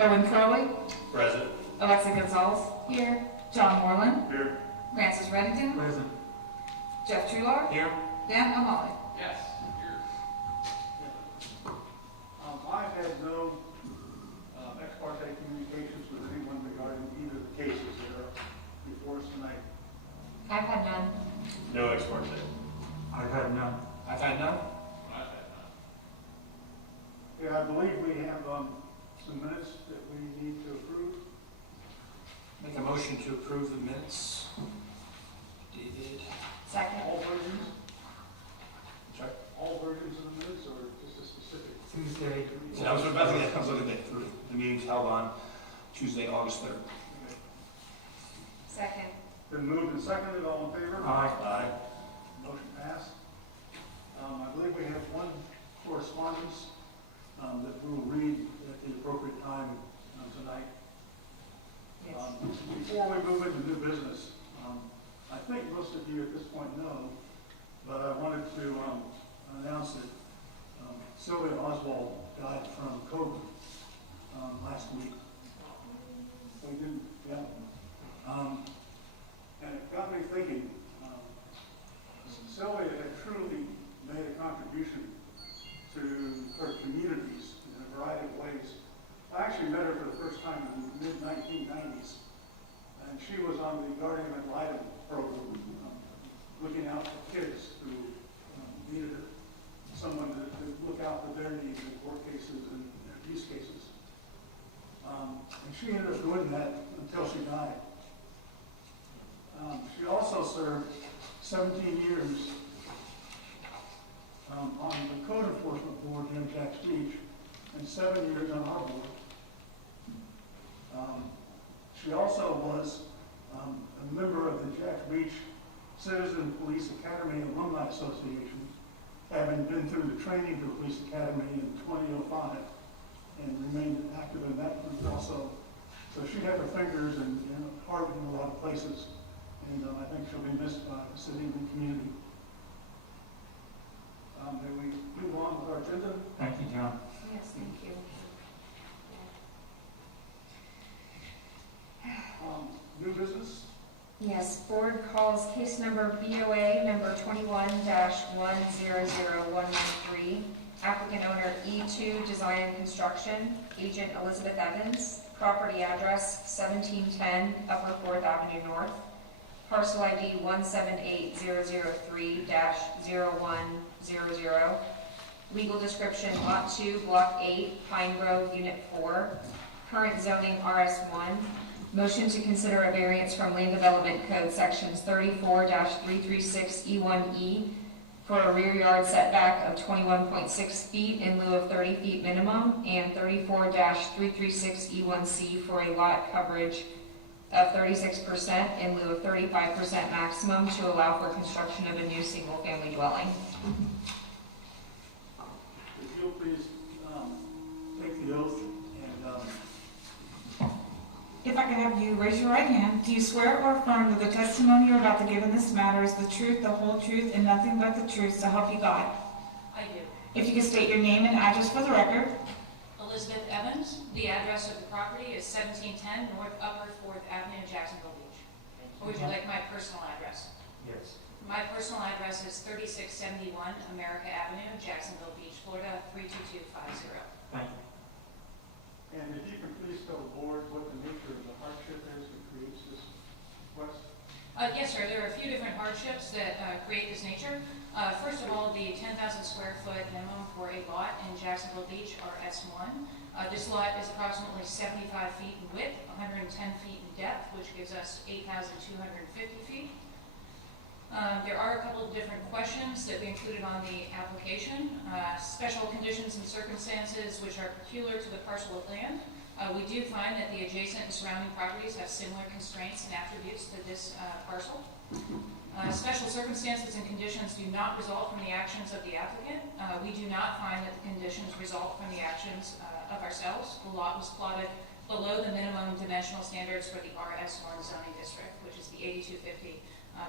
Owen Crowley, Present. Alexa Gonzalez, here. John Moreland, Here. Francis Reddington, Present. Jeff Trular, Here. Dan O'Malley. Yes. Here. I've had no ex parte communications with anyone regarding either of the cases that are before us tonight. I've had none. No ex parte. I've had none. I've had none. Yeah, I believe we have some minutes that we need to approve. Make a motion to approve the minutes. David. Second. All versions, Sorry? all versions of the minutes, or just a specific? Tuesday. So I was about to get, I was looking at the meetings held on Tuesday, August 3rd. Okay. Second. Been moved and seconded, all in favor? Aye. Aye. Motion passed. I believe we have one correspondence that we'll read at the appropriate time tonight. Yes. Before we move into new business, I think most of you at this point know, but I wanted to announce that Sylvia Oswald died from COVID last week. We didn't, yeah. And it got me thinking, Sylvia had truly made a contribution to her communities in a variety of ways. I actually met her for the first time in the mid-1990s, and she was on the Guardian ad Litem program, looking out for kids who needed someone to look out for their needs in court cases and abuse cases. And she ended up doing that until she died. She also served 17 years on the Code Enforcement Board here in Jacks Beach, and 7 years on our board. She also was a member of the Jacks Beach Citizen Police Academy Alumni Association, having been through the training to Police Academy in 2005, and remained active in that group also. So she had her fingers and heart in a lot of places, and I think she'll be missed by the city and the community. May we move on with our agenda? Thank you, John. Yes, thank you. New business? Yes, board calls case number BOA number 21-100113. Applicant owner E2 Design and Construction, agent Elizabeth Evans, property address 1710 Upper 4th Avenue North, parcel ID 178003-0100, legal description Lot 2, Block 8, Pine Grove, Unit 4, current zoning RS1, motion to consider a variance from Land Development Code Sections 34-336E1E for a rear yard setback of 21.6 feet in lieu of 30 feet minimum, and 34-336E1C for a lot coverage of 36% in lieu of 35% maximum to allow for construction of a new single-family dwelling. If you'll please take the oath and If I could have you raise your right hand, do you swear or affirm that the testimony you're about to give in this matter is the truth, the whole truth, and nothing but the truth, so help you God? I do. If you could state your name and address for the record. Elizabeth Evans. The address of the property is 1710 North Upper 4th Avenue, Jacksonville Beach. Or would you like my personal address? Yes. My personal address is 3671 America Avenue, Jacksonville Beach, Florida 32250. Thank you. And if you can please tell the board what the nature of the hardship is that creates this request? Yes, sir. There are a few different hardships that create this nature. First of all, the 10,000 square foot minimum for a lot in Jacksonville Beach, RS1. This lot is approximately 75 feet in width, 110 feet in depth, which gives us 8,250 feet. There are a couple of different questions that we included on the application. Special conditions and circumstances which are peculiar to the parcel of land. We do find that the adjacent and surrounding properties have similar constraints and attributes to this parcel. Special circumstances and conditions do not result from the actions of the applicant. We do not find that the conditions result from the actions of ourselves. The lot was plotted below the minimum dimensional standards for the RS1 zoning district, which is the 8250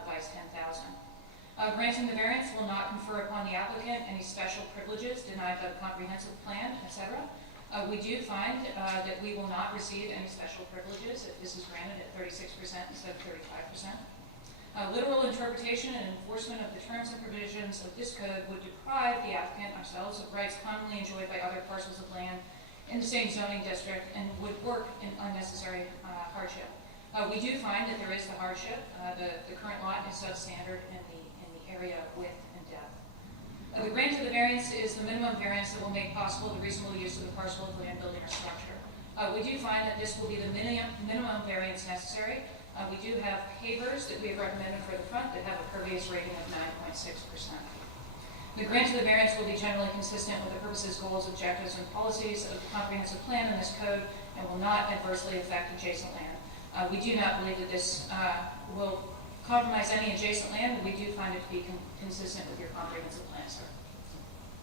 by 10,000. Granting the variance will not confer upon the applicant any special privileges denied by the comprehensive plan, etc. We do find that we will not receive any special privileges if this is granted at 36% instead of 35%. Literal interpretation and enforcement of the terms and provisions of this code would deprive the applicant, ourselves, of rights commonly enjoyed by other parcels of land in the same zoning district and would work in unnecessary hardship. We do find that there is the hardship. The current lot is substandard in the area width and depth. The grant of the variance is the minimum variance that will make possible the reasonable use of the parcel of land, building, or structure. We do find that this will be the minimum variance necessary. We do have pavers that we have recommended for the front that have a pervious rating of 9.6%. The grant of the variance will be generally consistent with the purposes, goals, objectives, and policies of the comprehensive plan in this code and will not adversely affect adjacent land. We do not believe that this will compromise any adjacent land, but we do find it to be consistent with your comprehensive plan, sir.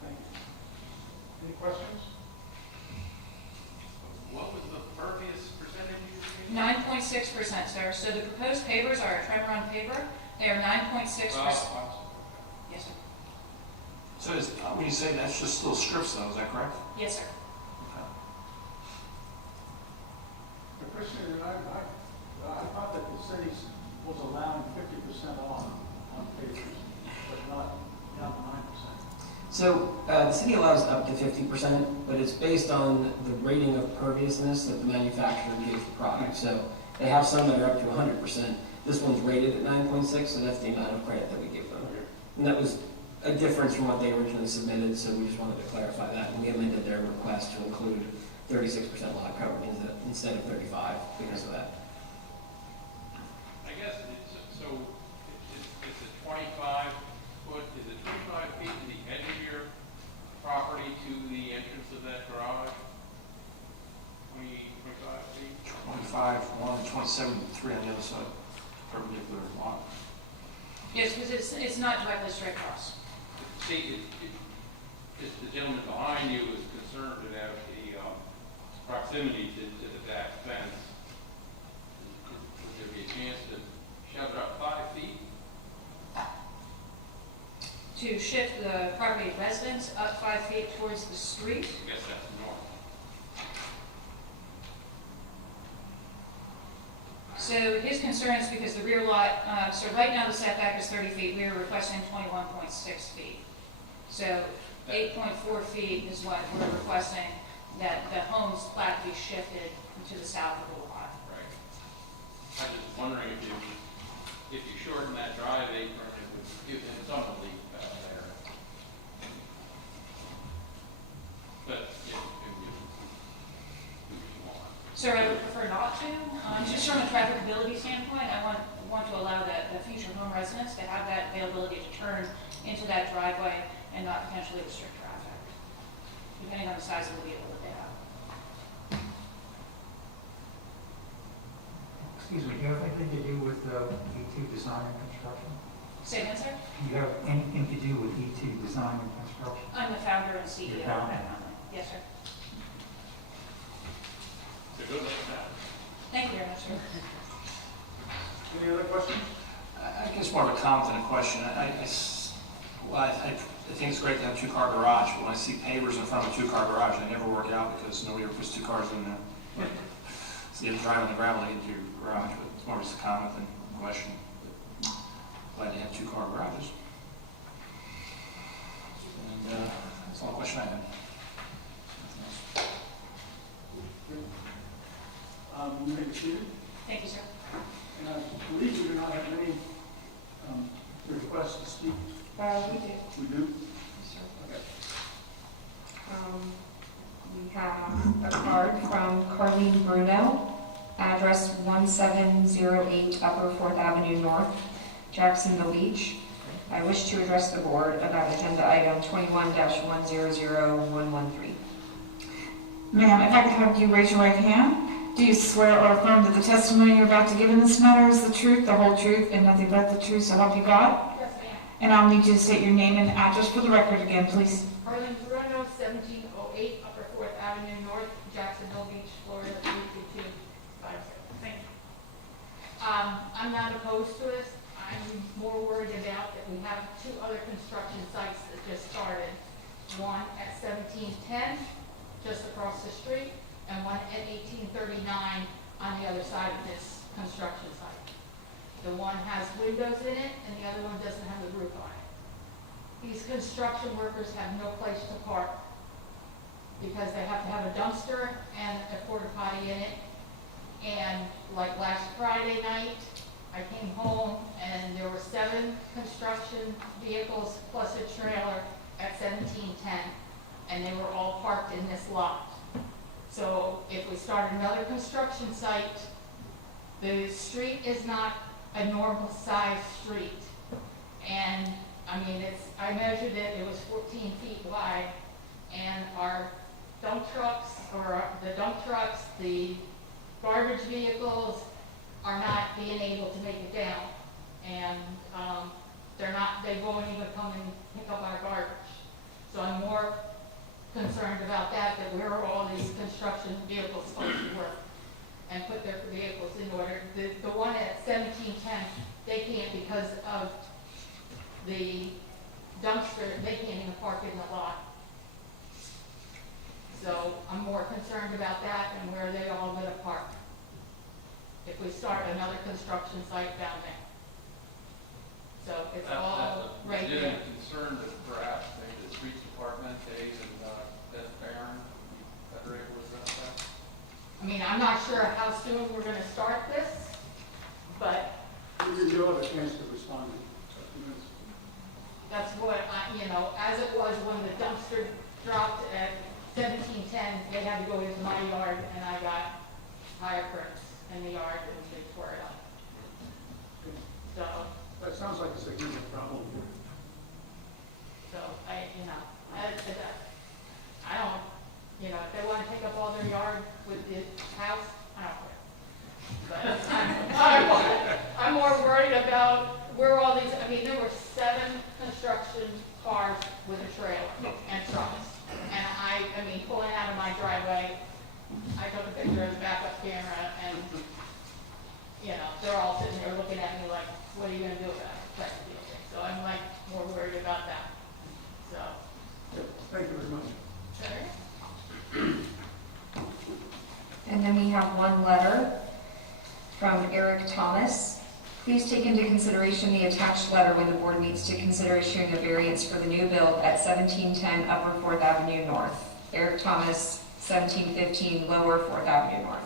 Thank you. Any questions? What was the pervious percentage you were 9.6%, sir. So the proposed pavers are a Tremoron paver. They are 9.6%. Yes, sir. So when you say that's just little strips though, is that correct? Yes, sir. Christian, I thought that the city was allowing 50% off on pavers, but not down to 9%. So the city allows up to 50%, but it's based on the rating of perviousness that the manufacturer gives the product. So they have some that are up to 100%. This one's rated at 9.6, so that's the amount of credit that we give them. And that was a difference from what they originally submitted, so we just wanted to clarify that. And we amended their request to include 36% lot coverage instead of 35 because of that. I guess it's a 25 foot, is it 25 feet to the edge of your property to the entrance of that garage? 25 feet? 25, 1, 27, 3 on the other side, perpendicular lot. Yes, because it's not directly straight across. See, the gentleman behind you is concerned about the proximity to the back fence. Would there be a chance to shove it up 5 feet? To shift the property residence up 5 feet towards the street. I guess that's north. So his concern is because the rear lot, so right now the setback is 30 feet, we are requesting 21.6 feet. So 8.4 feet is what we're requesting that the home's plat be shifted to the south of the lot. Right. I'm just wondering if you shorten that drive apron, it would give him some relief out there. But, yeah, it would be smaller. Sir, I would prefer not to. Just from a trafficability standpoint, I want to allow the future home residents to have that availability to turn into that driveway and not potentially restrict traffic, depending on the size of the vehicle that they have. Excuse me, do you have anything to do with E2 design and construction? Say again, sir? Do you have anything to do with E2 design and construction? I'm the founder and CEO. You're founder. Yes, sir. So good luck with that. Thank you very much, sir. Any other questions? I guess more of a comment than a question. I think it's great to have a two-car garage, but when I see pavers in front of a two-car garage, they never work out because nobody ever puts two cars in there. So you have to drive on the gravel to get to your garage, but it's more just a comment than a question. But glad to have two-car garages. And that's all the question I have. You may be seated. Thank you, sir. And I believe we do not have any requests to speak. We do. We do? Sure. We have a card from Carlene Bruno, address 1708 Upper 4th Avenue North, Jacksonville Beach. I wish to address the board about agenda item 21-100113. Ma'am, if I could have you raise your right hand. Do you swear or affirm that the testimony you're about to give in this matter is the truth, the whole truth, and nothing but the truth, so help you God? Yes, ma'am. And I'll need you to state your name and address for the record again, please. Harlan Bruno, 1708 Upper 4th Avenue North, Jacksonville Beach, Florida, 32250. Thank you. I'm not opposed to this. I'm more worried about that we have two other construction sites that just started. One at 1710 just across the street, and one at 1839 on the other side of this construction site. The one has windows in it, and the other one doesn't have the roof on it. These construction workers have no place to park because they have to have a dumpster and a porta potty in it. And like last Friday night, I came home and there were 7 construction vehicles plus a trailer at 1710, and they were all parked in this lot. So if we start another construction site, the street is not a normal sized street. And I mean, I measured it, it was 14 feet wide, and our dump trucks, the garbage vehicles are not being able to make it down. And they won't even come and pick up our garbage. So I'm more concerned about that where are all these construction vehicles supposed to work and put their vehicles in order. The one at 1710, they can't because of the dumpster, they can't even park in the lot. So I'm more concerned about that and where they all gonna park if we start another construction site down there. So it's all right That's a there. legitimate concern that perhaps maybe the streets department, Dave and Beth Barron, better able to address that. I mean, I'm not sure how soon we're gonna start this, but You'll have a chance to respond. that's what as it was when the dumpster dropped at 1710, they had to go into my yard, and I got tire prints in the yard, and they tore it up. So, That sounds like a significant problem. I don't, if they want to take up all their yard with the house, I don't care. But I'm more worried about where all these, there were 7 construction cars with a trailer and trucks. And pulling out of my driveway, I took a picture of the backup camera, and, they're all sitting there looking at me like, what are you gonna do about it? Type of deal. So I'm like more worried about that. So, Thank you very much. sorry. And then we have one letter from Eric Thomas. Please take into consideration the attached letter when the board meets to consider issuing a variance for the new build at 1710 Upper 4th Avenue North. Eric Thomas, 1715 Lower 4th Avenue North.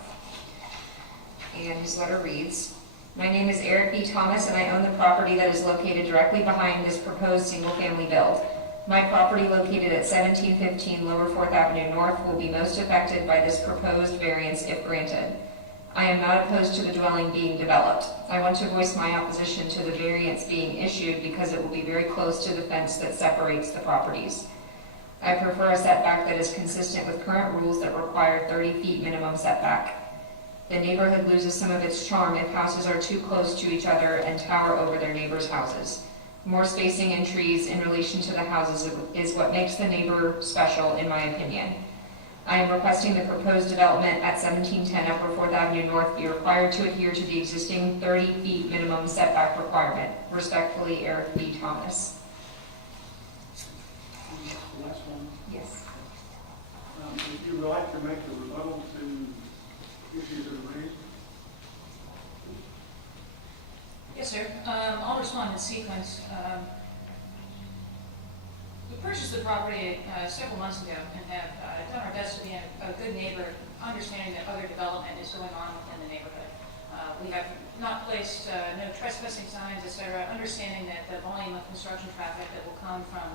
And his letter reads, my name is Eric B. Thomas, and I own the property that is located directly behind this proposed single-family build. My property located at 1715 Lower 4th Avenue North will be most affected by this proposed variance if granted. I am not opposed to the dwelling being developed. I want to voice my opposition to the variance being issued because it will be very close to the fence that separates the properties. I prefer a setback that is consistent with current rules that require 30 feet minimum setback. The neighborhood loses some of its charm if houses are too close to each other and tower over their neighbors' houses. More spacing and trees in relation to the houses is what makes the neighbor special, in my opinion. I am requesting the proposed development at 1710 Upper 4th Avenue North be required to adhere to the existing 30 feet minimum setback requirement. Respectfully, Eric B. Thomas. The last one. Yes. If you would like to make a rebuttal to issues that are raised. Yes, sir. I'll respond in sequence. We purchased the property several months ago and have done our best to be a good neighbor, understanding that other development is going on within the neighborhood. We have not placed no trespassing signs, et cetera, understanding that the volume of construction traffic that will come from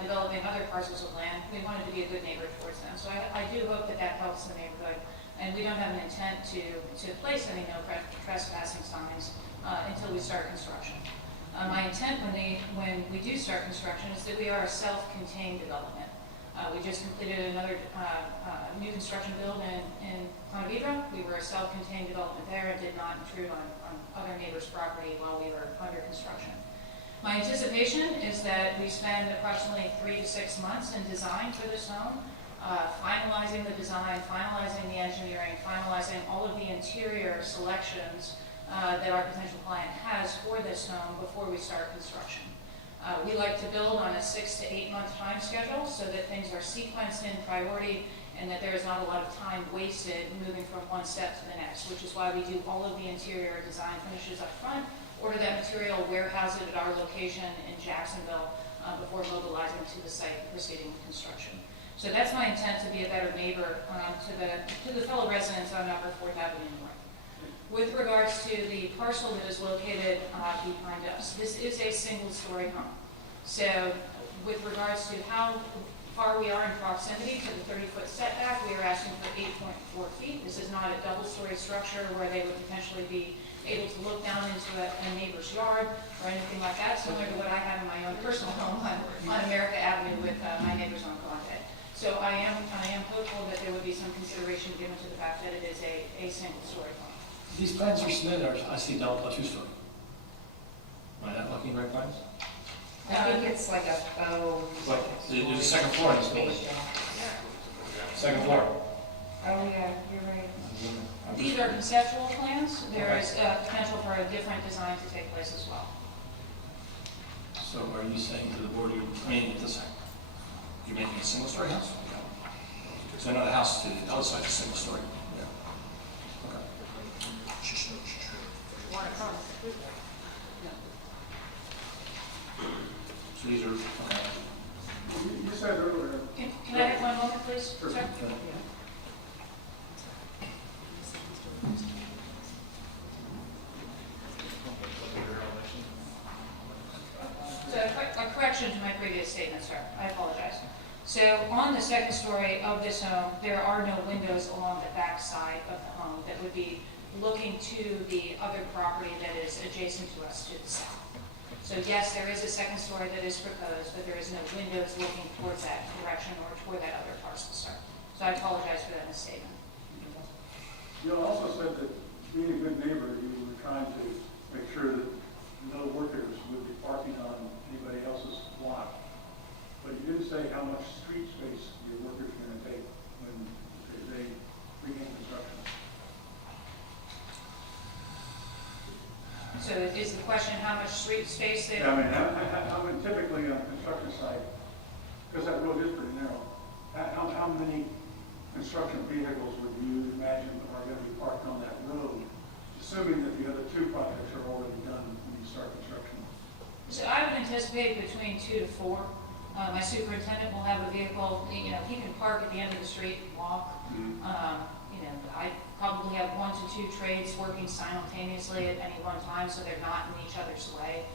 developing other parcels of land, we wanted to be a good neighbor towards them. So I do hope that that helps the neighborhood. And we don't have an intent to place any no trespassing signs until we start construction. My intent when we do start construction is that we are a self-contained development. We just completed another new construction build in Ponte Vedra. We were a self-contained development there and did not intrude on other neighbors' property while we were under construction. My anticipation is that we spend approximately 3 to 6 months in design for this home, finalizing the design, finalizing the engineering, finalizing all of the interior selections that our potential client has for this home before we start construction. We like to build on a 6 to 8 month time schedule so that things are sequenced in priority and that there is not a lot of time wasted moving from one step to the next, which is why we do all of the interior design finishes up front, order that material, warehouse it at our location in Jacksonville before mobilizing to the site and proceeding with construction. So that's my intent, to be a better neighbor to the fellow residents on Upper 4th Avenue North. With regards to the parcel that is located behind us, this is a single-story home. So with regards to how far we are in proximity to the 30-foot setback, we are asking for 8.4 feet. This is not a double-story structure where they would potentially be able to look down into a neighbor's yard or anything like that, similar to what I have in my own personal home on America Avenue with my neighbors on Conde. So I am hopeful that there would be some consideration given to the fact that it is a single-story home. These plans are submitted, I see double, a two-story. Am I not looking at the right plans? I think it's like a faux. But there's a second floor in this building. Second floor. Oh, yeah, you're right. These are conceptual plans. There is potential for a different design to take place as well. So are you saying to the board, you're making a single-story house? So I know the house to the other side is a single-story. Yeah. Okay. So these are, okay. You said earlier, Can I have 1 moment, please, Sure. sir? So a correction to my previous statement, sir. I apologize. So on the second story of this home, there are no windows along the back side of the home that would be looking to the other property that is adjacent to us to the south. So yes, there is a second story that is proposed, but there is no windows looking towards that direction or toward that other parcel, sir. So I apologize for that misstatement. you also said that being a good neighbor, you were trying to make sure that no workers would be parking on anybody else's lot. But you didn't say how much street space your workers are going to take when they begin construction. So is the question how much street space they... Yeah, I mean, how many typically on a construction site, because that road is pretty narrow, how many construction vehicles would you imagine are going to be parked on that road, assuming that the other two projects are already done when you start construction? So I would anticipate between 2 to 4. My superintendent will have a vehicle, he can park at the end of the street and walk. I probably have 1 to 2 trades working simultaneously at any one time, so they're not in each other's way.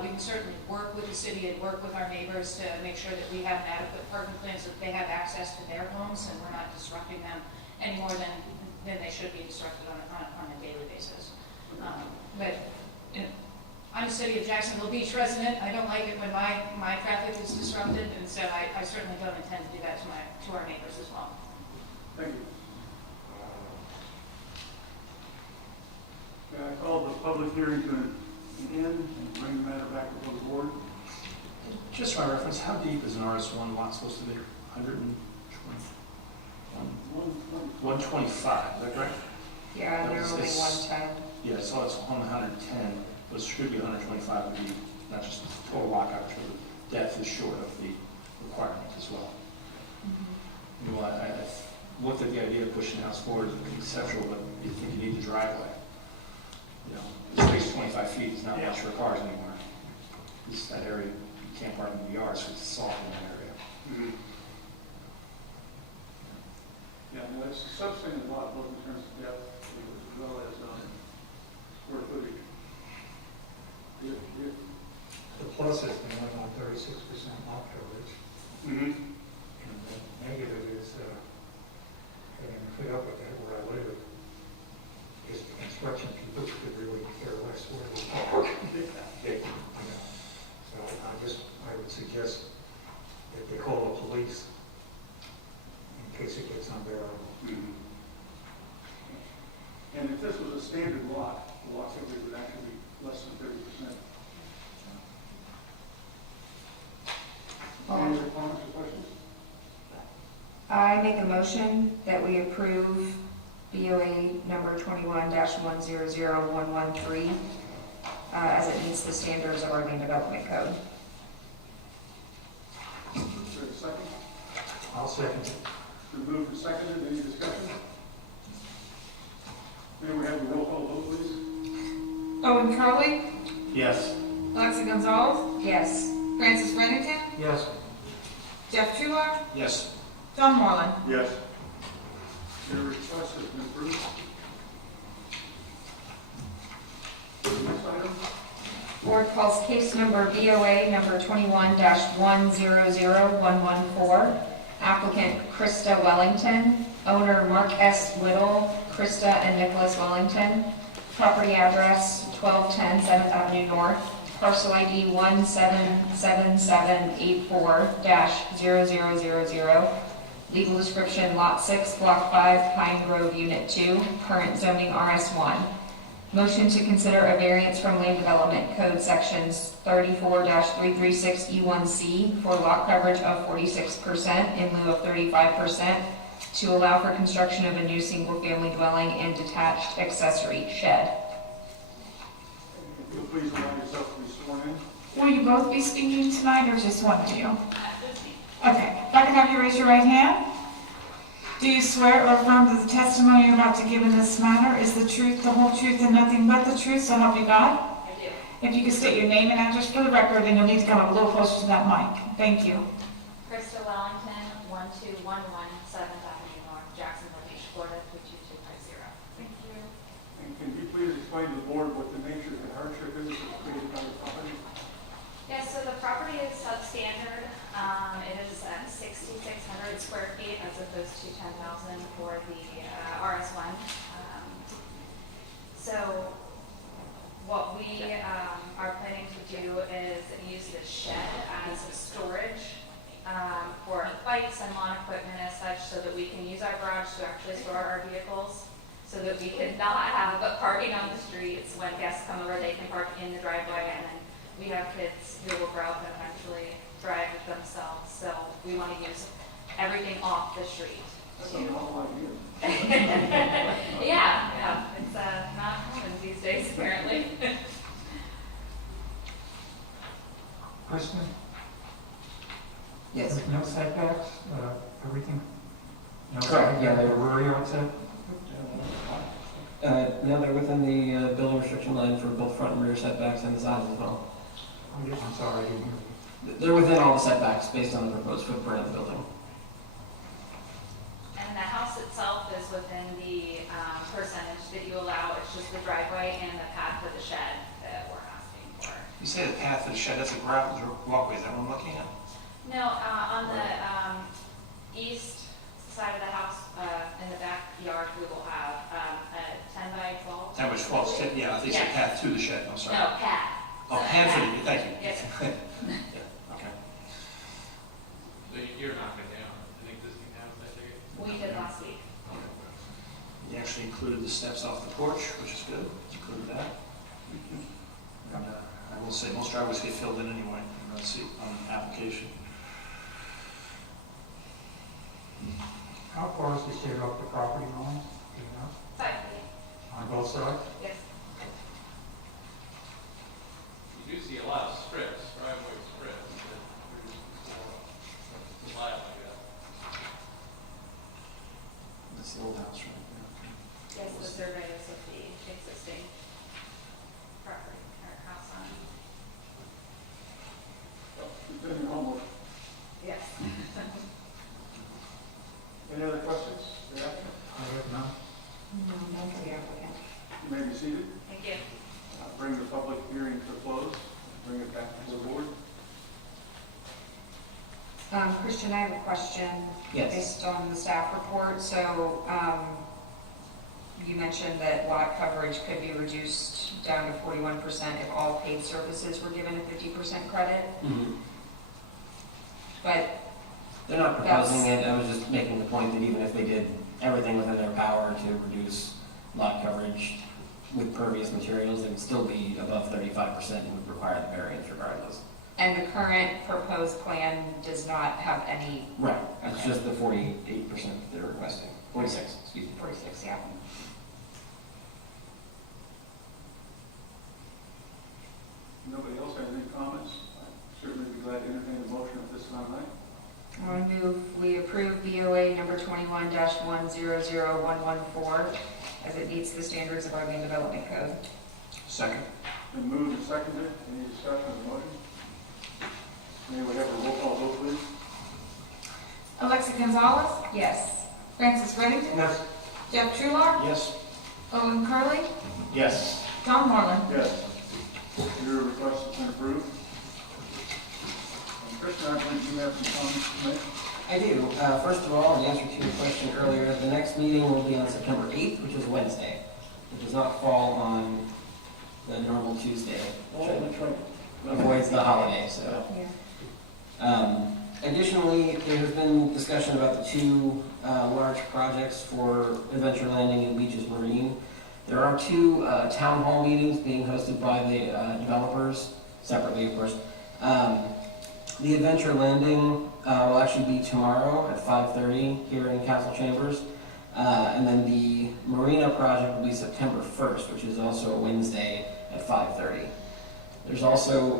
We can certainly work with the city and work with our neighbors to make sure that we have an adequate parking plan so that they have access to their homes and we're not disrupting them any more than they should be disrupted on a daily basis. But I'm a city of Jacksonville Beach resident. I don't like it when my traffic is disrupted, and so I certainly don't intend to do that to our neighbors as well. Thank you. Okay, I call the public hearing to an end and bring the matter back before the board. Just for my reference, how deep is an RS1 lot supposed to be? 120? 125, is that correct? Yeah, they're That was only this- 110. Yeah, so it's on 110, but it should be 125 would be not just the total lot coverage, but the depth is short of the requirement as well. Well, I've looked at the idea of pushing the house forward as conceptual, but you think you need the driveway. The space 25 feet is not much for cars anymore. That area, you can't park in the yard, so it's soft in that area. Yeah, no, it's a substandard lot, both in terms of depth as well as square footage. The plus is they went on 36% lot coverage, and the negative is, having to put up with that where I live, is the construction people could really care less where they park. So I would suggest that they call the police in case it gets unbearable. And if this was a standard lot, the lot coverage would actually be less than 30%. Any other comments or questions? I make a motion that we approve BOA number 21-100113 as it meets the standards of our land development code. Is there a second? I'll second it. Been moved and seconded, any discussion? May we have a roll call vote, please? Owen Crowley, Yes. Alexa Gonzalez, Yes. Francis Remington, Yes. Jeff Truitt, Yes. John Moreland. Yes. Your request has been approved. Next item? Board calls case number BOA number 21-100114. Applicant Krista Wellington, owner Mark S. Whittle, Krista and Nicholas Wellington. Property address 1210 7th Avenue North. Parcel ID 177784-0000. Legal description Lot 6, Block 5, Pine Grove, Unit 2. Current zoning RS1. Motion to consider a variance from Land Development Code Sections 34-336E1C for lot coverage of 46% in lieu of 35% to allow for construction of a new single-family dwelling and detached accessory shed. If you'll please allow yourself to be sworn in. Will you both be speaking tonight or just one of you? Okay, if I could have you raise your right hand. Do you swear or affirm that the testimony you're about to give in this matter is the truth, the whole truth, and nothing but the truth, so help you God? I do. If you could state your name and address for the record, and you'll need to come up a little closer to that mic. Thank you. Krista Wellington, 1211 7th Avenue North, Jacksonville Beach, Florida, 32250. Thank you. And can you please explain to the board what the nature of the hardship is that's created by the property? Yes, so the property is substandard. It is at 6,600 square feet as opposed to 10,000 for the RS1. So what we are planning to do is use the shed as a storage for bikes and lawn equipment as such, so that we can use our garage to actually store our vehicles, so that we could not have parking on the streets. When guests come over, they can park in the driveway, and then we have kids who will grow up and eventually drive it themselves. So we want to use everything off the street. That's a novel idea. Yeah, it's not common these days apparently. Question? Yes. No setbacks, everything? No Correct, yeah, setback, rear yard set? No, they're within the building restriction line for both front and rear setbacks and the sides as well. I'm sorry, I didn't hear you. They're within all the setbacks based on the proposed footprint of the building. And the house itself is within the percentage that you allow. It's just the driveway and the path to the shed that we're asking for. You say the path to the shed, that's a gravel walkway, is that what I'm looking at? No, on the east side of the house, in the backyard, we will have a 10 by 12. That was false, yeah, I think it's a Yes. path to the shed, I'm sorry. No, path. Oh, path for the, thank you. Yes. Yeah, okay. So you're knocking down an existing house, I think? We did last week. You actually included the steps off the porch, which is good, included that. And I will say, most driveways get filled in anyway, on the application. How far is the shed off the property line? Do you know? 5 feet. On both sides? Yes. You do see a lot of strips, driveway strips, that are flat like that. That's the old house, right? Yes, the survey is of the existing property or house on. You've been in homework. Yes. Any other questions? Yeah. I have none. No, for the applicant. You may be seated. Thank you. Bring the public hearing to a close. Bring it back to the board. Christian, I have a question. Yes. Based on the staff report, so, you mentioned that lot coverage could be reduced down to 41% if all paid services were given a 50% credit, but They're not proposing it, I was just making the point that even if they did everything within their power to reduce lot coverage with pervious materials, it would still be above 35% and would require the variance regardless. and the current proposed plan does not have any. Right. It's Okay. just the 48% that they're requesting, 46, excuse me. 46, yeah. Nobody else has any comments? I'd certainly be glad to entertain a motion at this time of night. I want to move, we approve BOA number 21-100114 as it meets the standards of our land development code. Second. Been moved and seconded. Any discussion on the motion? May we have a roll call vote, please? Alexa Gonzalez, Yes. Francis Reddington, Yes. Jeff Trular, Yes. Owen Curley, Yes. John Moreland. Yes. Your request has been approved. Kristen, I believe you have some comments to make. I do. First of all, in answer to your question earlier, the next meeting will be on September 8th, which is Wednesday. It does not fall on the normal Tuesday, which avoids the holiday, so. Yeah. Additionally, there has been discussion about the two large projects for Adventure Landing and Beaches Marine. There are two town hall meetings being hosted by the developers, separately, of course. The Adventure Landing will actually be tomorrow at 5:30 here in Council Chambers. And then the Marina project will be September 1st, which is also a Wednesday at 5:30. There's also,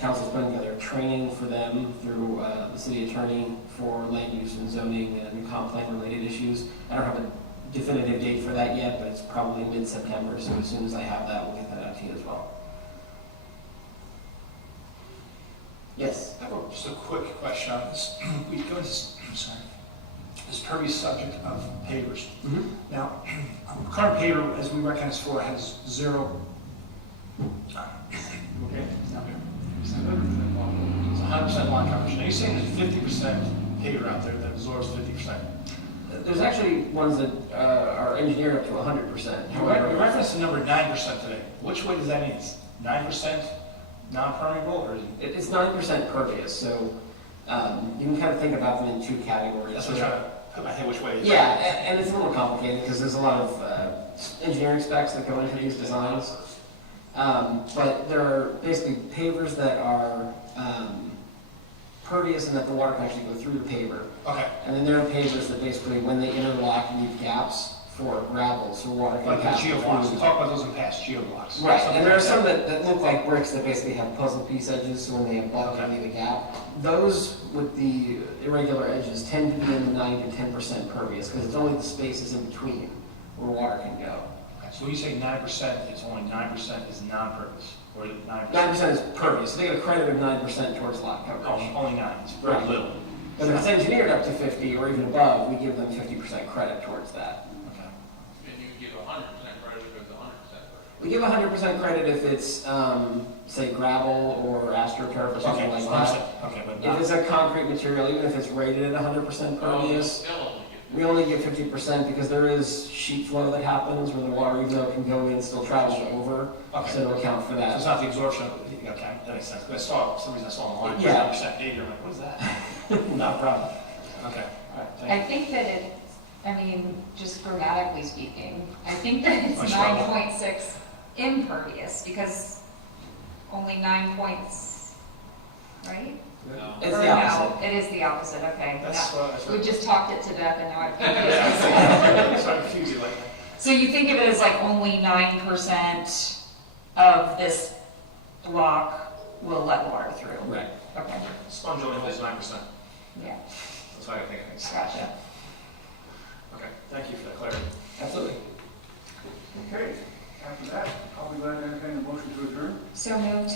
council's putting together training for them through the city attorney for land use and zoning and comp plan related issues. I don't have a definitive date for that yet, but it's probably mid-September, so as soon as I have that, we'll get that out to you as well. Yes? I have just a quick question on this. We go into, this pervious subject of pavers. Now, current paver, as we recognize for, has zero. Okay. It's 100% lawn coverage. Now you're saying there's 50% paver out there that absorbs 50%. There's actually ones that are engineered up to 100%. You referenced the number 9% today. Which way does that mean? It's 9% non-permeable, or is it? It's 9% pervious, so you can kind of think about them in two categories. That's what I'm trying to put my head which way. Yeah, and it's a little complicated because there's a lot of engineering specs that go into these designs. But there are basically pavers that are pervious and that the water can actually go through the paver. Okay. And then there are pavers that basically, when they interlock, leave gaps for gravel, so water can Like the pass geoblocks. We through. talked about those in past, geoblocks. Right, Something and there are like some that. that look like bricks that basically have puzzle piece edges, so when they abut, they leave a gap. Those with the irregular edges tend to be in the 9 to 10% pervious, because it's only the spaces in between where water can go. Okay, so when you say 9%, it's only 9% is non-pervious, or is it 9%? 9% is pervious, so they get a credit of 9% towards lot coverage. Only 9, it's very Right. little. But if it's engineered up to 50 or even above, we give them 50% credit towards that. Okay. And you give 100% credit if it's 100% credit. We give 100% credit if it's, say, gravel or astroturf or something Okay, like so that. 100%. Okay, but If not. it's a concrete material, even if it's rated at 100% pervious, They'll only give we only give 50% because there is sheet flow that happens where the water, even though it can go in, still travels over, Okay. so it'll account for So it's that. not the absorption of, okay, that makes sense. Because I saw, for some reason I saw on the line, Yeah. 9% paver, I'm like, what is that? Not a problem. Okay, all right, thank I you. think that it, I mean, just grammatically speaking, I think that it's I struggle. 9.6 impervious, because only 9 points, right? It's Or the no, opposite. it is the opposite, okay. That's Now, what I We just talked it to death and now I confused That's why I confused you like that. So you think of it as like only 9% of this block will let water through? Right. Okay, Sponge only holds 9%. yeah, That's why I think it makes sense. gotcha. Okay, thank you for that clarity. Absolutely. Okay, after that, I'll be glad to entertain a motion to adjourn. So moved.